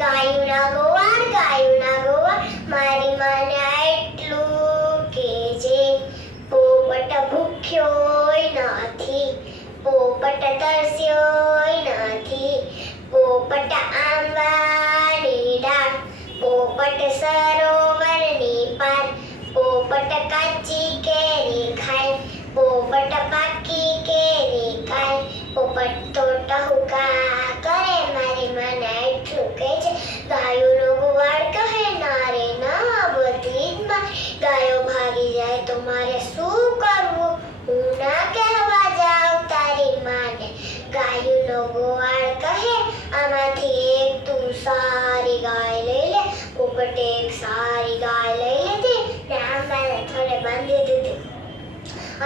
ગાયું ના ગોવાળ મારી માને એટલું કેજે. પોપટ ભૂખ્યો નથી, પોપટ તરસ્યો નથી, પોપટ આંબાની ડાળ, પોપટ સરોવરની પાર, પોપટ કાચી કેરી ખાય, પોપટ પાકી કેરી ખાય, પોપટ તો ટહુકા કરે મારી માને એટલું કે છે. ગાયોનો ગોવાળ કહે ના રે ના બધી જ માં, ગાયો ભાગી જાય તો મારે શું કરવું, હું ના કહેવા જાઉં તારી માને. ગાયોનો ગોવાળ કહે આમાંથી એક તું સારી ગાય લઈ લે. પોપટે એક સારી ગાય લઈ લીધી ને આંબાને થોડે બાંધી દીધી.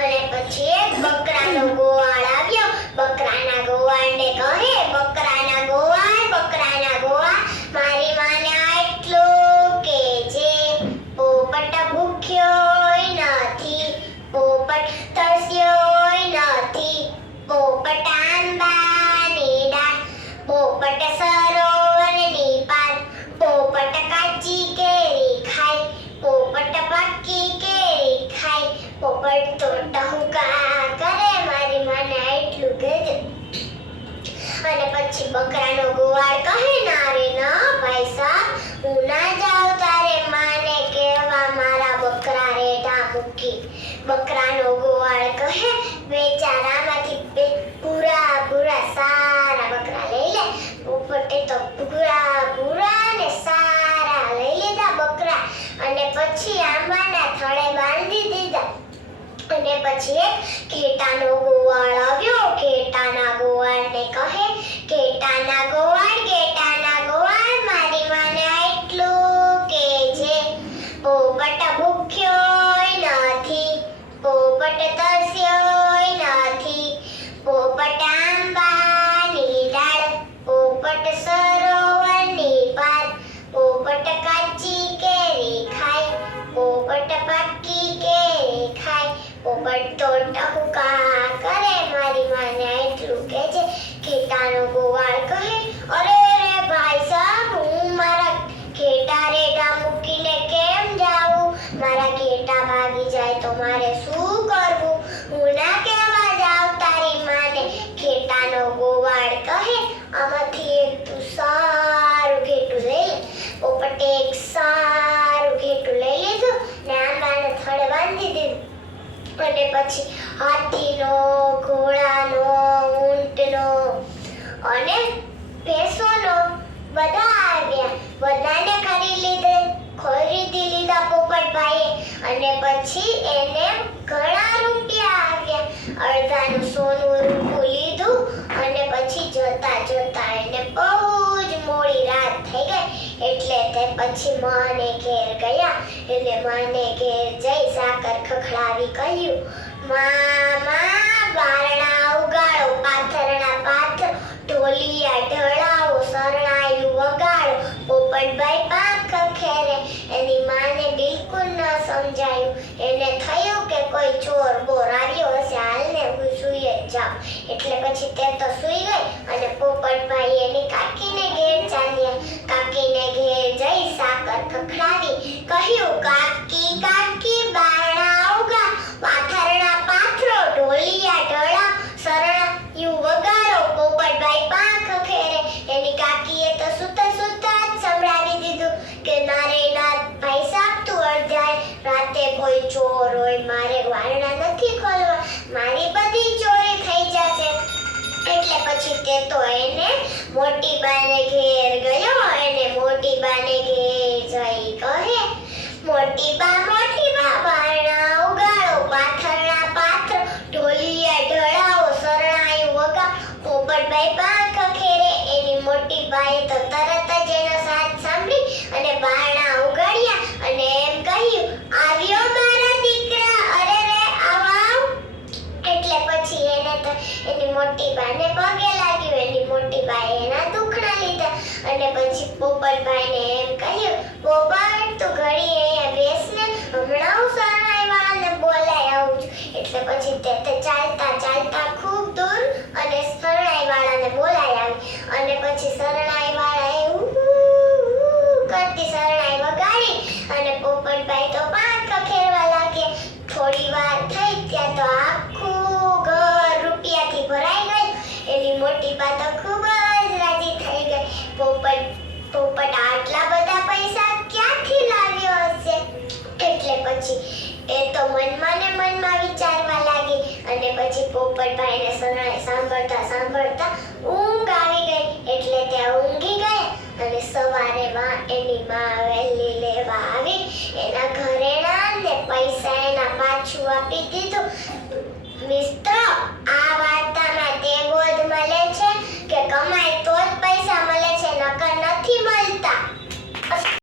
અને પછી એક બકરાનો ગોવાળ આવ્યો. બકરાના ગોવાળને કહે બકરાના ગોવાળ મારી માને એટલું કેજે. પોપટ ભૂખ્યો નથી, પોપટ તરસ્યો નથી, પોપટ આંબાની ડાળ, પોપટ સરોવરની પાર, પોપટ કાચી કેરી ખાય, પોપટ પાકી કેરી ખાય, પોપટ તો ટહુકા કરે મારી માને એટલું કહેજે. અને પછી બકરાનો ગોવાળ કહે ના રે ના ભાઈ સાહેબ, હું ના જાઉં તારે માને કહેવા મારા બકરા રેઢા મૂકી. બકરાનો ગોવાળ કહે બેચારામાંથી પૂરા સારા બકરા લઈ લે. પોપટે તો પૂરા ને સારા લઈ લીધા બકરા અને પછી આંબાના થડે બાંધી દીધા. અને પછી એક ઘેટાનો ગોવાળ આવ્યો. ઘેટાના ગોવાળને કહે ઘેટાના ગોવાળ મારી માને એટલું કેજે. પોપટ ભૂખ્યો નથી, પોપટ તરસ્યો નથી, પોપટ આંબાની ડાળ, પોપટ સરોવરની પાર, પોપટ કાચી કેરી ખાય, પોપટ પાકી કેરી ખાય, પોપટ તો ટહુકા કરે મારી માને એટલું કે છે. ઘેટાનો ગોવાળ કહે અરે રે ભાઈ સાહેબ, હું મારા ઘેટા રેઢા મૂકીને કેમ જાઉં, મારા ઘેટા ભાગી જાય તો મારે શું કરવું, હું ના કહેવા જાઉં તારી માને. ઘેટાનો ગોવાળ કહે આમાંથી એક તું સારું ઘેટું લઈ લે. પોપટે એક સારું ઘેટું લઈ લીધું ને આંબાને થડે બાંધી દીધું. અને પછી હાથીનો, ઘોડાનો, ઊંટનો અને ભેંસોનો બધા આવ્યા. બધાને ખરીદી લીધા પોપટભાઈએ. અને પછી એને ઘણા રૂપિયા આવ્યા. અડધાનું સોનું રૂપું લીધું અને પછી જતા એને બહુ જ મોડી રાત થઈ ગઈ. એટલે તે પછી માને ઘેર ગયા. એટલે માને ઘેર જઈ સાકર ખખડાવી કહ્યું મામા બારણા ઉગાડો, પાથરણા પાથરો, ઢોલિયા ઢળાવો, શરણાયું વગાડો. પોપટભાઈ પાંખ ખેરે. એની માને બિલકુલ ન સમજાયું. એને થયું કે કોઈ ચોર બોર આવ્યો હશે, હાલને હું સૂઈ જ જાઉં. એટલે પછી તે તો સૂઈ ગઈ અને પોપટભાઈ એની કાકીને ઘેર ચાલ્યા. કાકીને ઘેર જઈ સાકર ખખડાવી કહ્યું કાકી બારણા ઉગા, પાથરણા પાથરો, ઢોલિયા ઢળા, શરણાયું વગાડો. પોપટભાઈ પાંખ ખેરે. એની કાકીએ તો સુતા જ સંભળાવી દીધું કે ના રે ના ભાઈ સાહેબ, તું અડધાય રાતે કોઈ ચોર હોય, મારે વારણા નથી ખોલવા, મારી બધી ચોરી થઈ જશે. એટલે પછી તે તો એને મોટી બાને ઘેર ગયો. એને મોટી બાને ઘેર જઈ કહે મોટી બા બારણા ઉગાડો, પાથરણા પાથરો, ઢોલિયા ઢળાવો, શરણાયું વગાડો. પોપટભાઈ પાંખ ખેરે. એની મોટી બાએ તો તરત જ એનો સાથ સાંભળી અને બારણા ઉગાડ્યા અને એમ કહ્યું આવ્યો મારા દીકરા, અરે રે આવ. એટલે પછી એને તો એની મોટી બાને પગે લાગ્યું. એની મોટી બાએ એના દુખણા લીધા અને પછી પોપટભાઈને એમ કહ્યું પોપટ તું ઘડી અહીંયા બેસને, હમણાં હું શરણાઈ વાળાને બોલાઈ આવું છું. એટલે પછી તે ચાલતા ખૂબ દૂર અને શરણાઈ વાળાને બોલાઈ આવી. અને પછી શરણાઈ વાળાએ ત્યાં તો આખું ઘર રૂપિયાથી ભરાઈ ગયું. એની મોટી બા તો ખૂબ જ રાજી થઈ ગઈ. પોપટ આટલા બધા પૈસા ક્યાંથી લાવ્યો હશે? એટલે પછી એ તો મનમાં ને મનમાં વિચારવા લાગી અને પછી પોપટભાઈને શરણાઈ સાંભળતા ઊંઘ આવી ગઈ. એટલે ત્યાં ઊંઘી ગયા અને સવારે એની માં વહેલી લેવા આવી. એના ઘરેણા ને પૈસા એના પાછું આપી દીધું. મિત્ર,